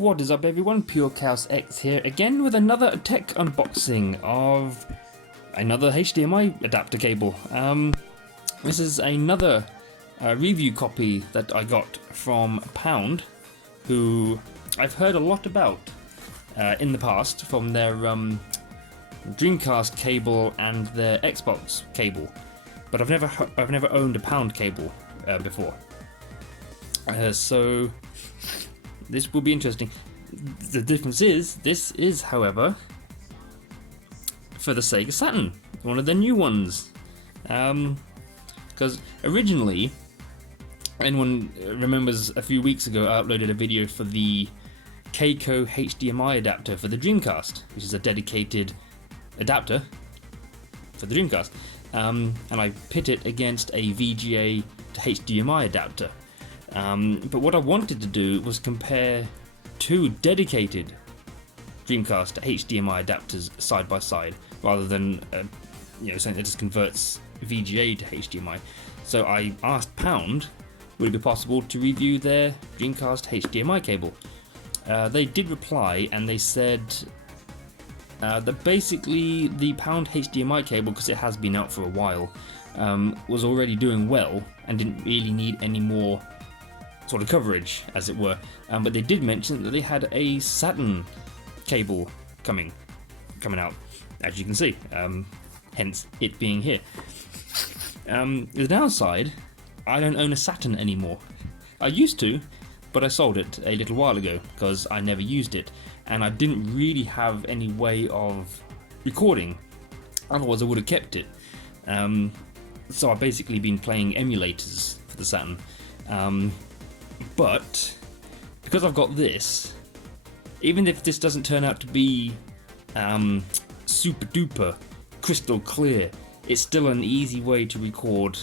What is up everyone, PureChaosX here again with another tech unboxing of another HDMI adapter cable. This is another review copy that I got from Pound, who I've heard a lot about in the past from their Dreamcast cable and their Xbox cable, but I've never owned a Pound cable before. So this will be interesting. The difference is, this is, however, for the Sega Saturn, one of the new ones. Because originally, anyone remembers a few weeks ago I uploaded a video for the Kaico HDMI adapter for the Dreamcast, which is a dedicated adapter for the Dreamcast. And I pit it against a VGA to HDMI adapter. But what I wanted to do was compare two dedicated Dreamcast to HDMI adapters side by side, rather than something that just converts VGA to HDMI. So I asked Pound, would it be possible to review their Dreamcast HDMI cable? They did reply, and they said that basically the Pound HDMI cable, because it has been out for a while, was already doing well and didn't really need any more sort of coverage, as it were. But they did mention that they had a Saturn cable coming out, as you can see, hence it being here. The downside, I don't own a Saturn anymore. I used to, but I sold it a little while ago because I never used it, and I didn't really have any way of recording, otherwise I would have kept it. So I've basically been playing emulators for the Saturn. But because I've got this, even if this doesn't turn out to be super duper crystal clear, it's still an easy way to record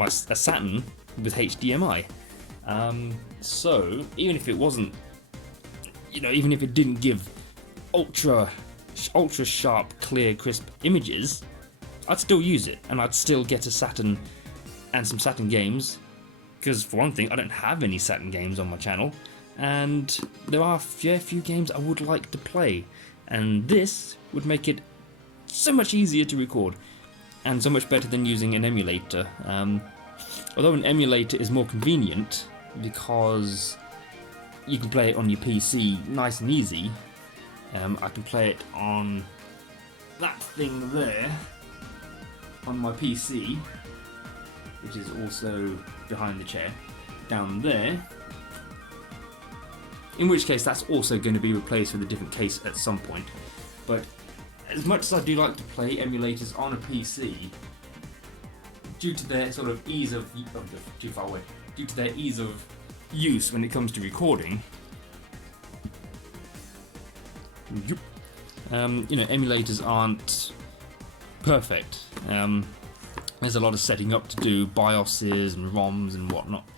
a Saturn with HDMI. So even if it wasn't, even if it didn't give ultra sharp, clear, crisp images, I'd still use it, and I'd still get a Saturn and some Saturn games. Because for one thing, I don't have any Saturn games on my channel, and there are a fair few games I would like to play, and this would make it so much easier to record, and so much better than using an emulator. Although an emulator is more convenient because you can play it on your PC nice and easy. I can play it on that thing there, on my PC, which is also behind the chair, down there. In which case, that's also going to be replaced with a different case at some point. But as much as I do like to play emulators on a PC, due to their sort of ease of due to their ease of use when it comes to recording, emulators aren't perfect. There's a lot of setting up to do, BIOSes and ROMs and whatnot.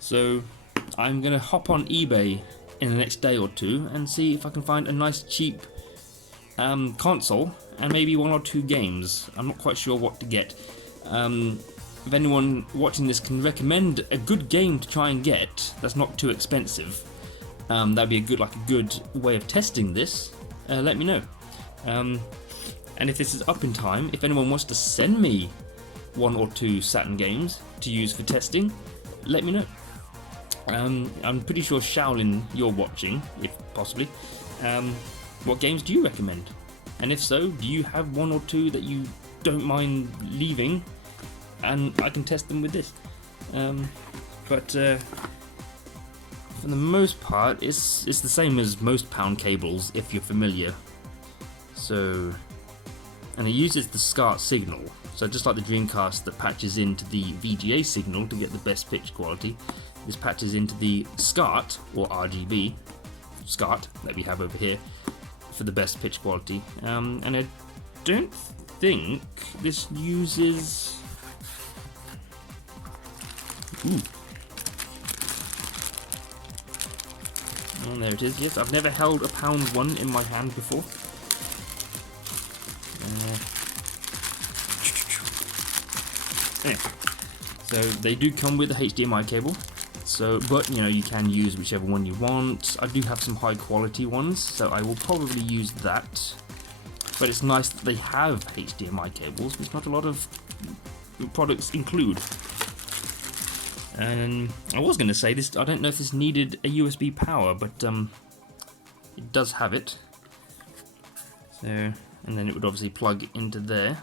So I'm going to hop on eBay in the next day or two and see if I can find a nice cheap console and maybe one or two games. I'm not quite sure what to get. If anyone watching this can recommend a good game to try and get that's not too expensive, that'd be a good way of testing this. Let me know. And if this is up in time, if anyone wants to send me one or two Saturn games to use for testing, let me know. I'm pretty sure Shaolin, you're watching, if possibly. What games do you recommend? And if so, do you have one or two that you don't mind leaving, and I can test them with this? But for the most part, it's the same as most Pound cables, if you're familiar. So, and it uses the SCART signal. So just like the Dreamcast that patches into the VGA signal to get the best pitch quality, this patches into the SCART, or RGB, SCART, that we have over here, for the best pitch quality. And I don't think this uses... Ooh. And there it is, yes, I've never held a Pound one in my hand before. Anyway, so they do come with a HDMI cable, So, but you know, you can use whichever one you want. I do have some high quality ones, so I will probably use that. But it's nice that they have HDMI cables, which not a lot of products include. And I was going to say this, I don't know if this needed a USB power, but it does have it. So, and then it would obviously plug into there.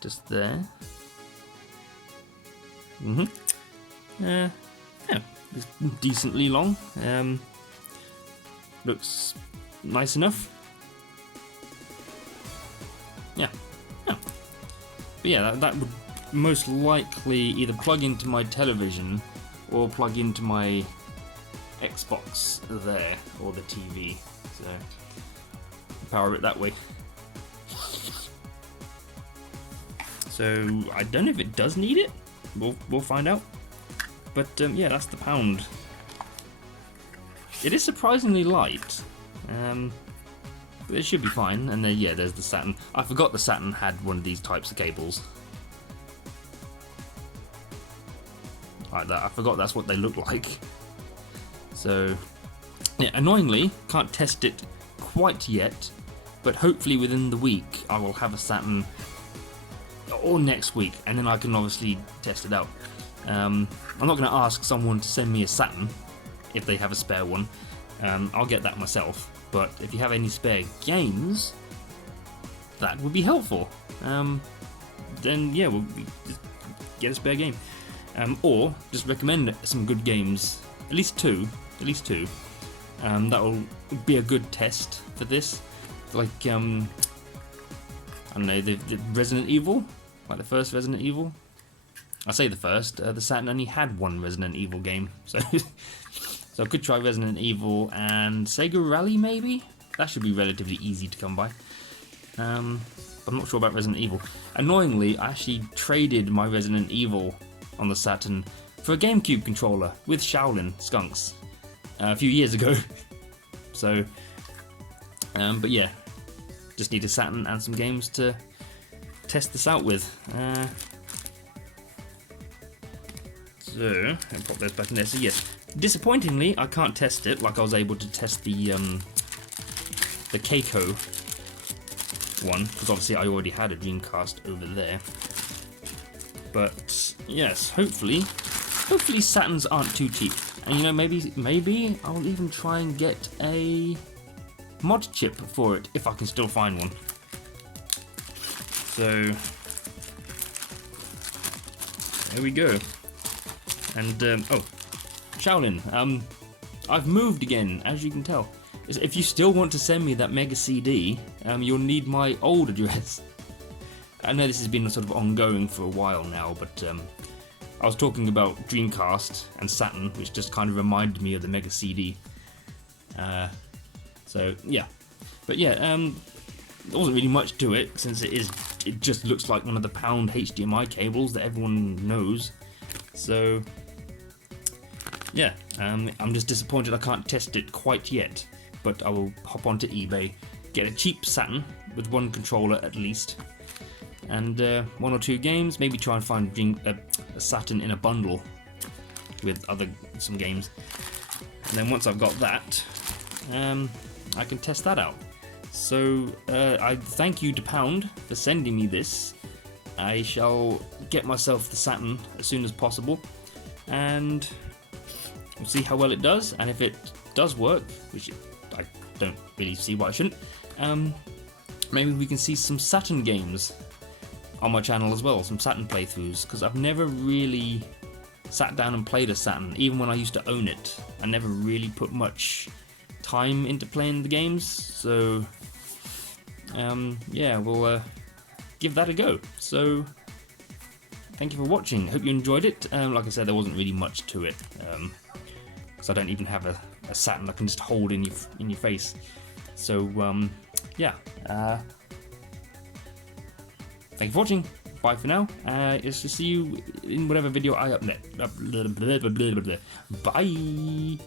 Just there. Yeah, it's decently long. Looks nice enough. Yeah. But yeah, that would most likely either plug into my television or plug into my Xbox there, or the TV. So power it that way. So I don't know if it does need it. We'll find out. But yeah, that's the Pound. It is surprisingly light. But it should be fine. And then yeah, there's the Saturn. I forgot the Saturn had one of these types of cables. Like that. I forgot that's what they look like. So yeah, annoyingly, can't test it quite yet. But hopefully within the week I will have a Saturn, or next week, and then I can obviously test it out. I'm not going to ask someone to send me a Saturn if they have a spare one. I'll get that myself. But if you have any spare games, that would be helpful. Then yeah, we'll just get a spare game, or just recommend some good games, at least two. That will be a good test for this. Like I don't know, the Resident Evil, like the first Resident Evil. I say the first. The Saturn only had one Resident Evil game, so so I could try Resident Evil and Sega Rally maybe. That should be relatively easy to come by. I'm not sure about Resident Evil. Annoyingly, I actually traded my Resident Evil on the Saturn for a GameCube controller with Shaolin Skunks a few years ago. So, but yeah, just need a Saturn and some games to test this out with. So, I'll pop those back in there. So yes, disappointingly, I can't test it like I was able to test the Kaico one, because obviously I already had a Dreamcast over there. But yes, hopefully Saturns aren't too cheap. And you know, maybe I'll even try and get a mod chip for it if I can still find one. So there we go. And oh, Shaolin, I've moved again, as you can tell. If you still want to send me that Mega CD, you'll need my old address. I know this has been sort of ongoing for a while now, but I was talking about Dreamcast and Saturn, which just kind of reminded me of the Mega CD. So yeah, but yeah, there wasn't really much to it, since it just looks like one of the Pound HDMI cables that everyone knows. So yeah, I'm just disappointed I can't test it quite yet, but I will hop onto eBay, get a cheap Saturn with one controller at least, and one or two games, maybe try and find a Saturn in a bundle with some games, and then once I've got that, I can test that out. So I thank you to Pound for sending me this. I shall get myself the Saturn as soon as possible, and we'll see how well it does, and if it does work, which I don't really see why it shouldn't, maybe we can see some Saturn games on my channel as well, some Saturn playthroughs, because I've never really sat down and played a Saturn. Even when I used to own it, I never really put much time into playing the games, so yeah, we'll give that a go. So thank you for watching, hope you enjoyed it. Like I said, there wasn't really much to it, because I don't even have a Saturn I can just hold in your face. So yeah, thank you for watching. Bye for now. It's to see you in whatever video I upload. Bye.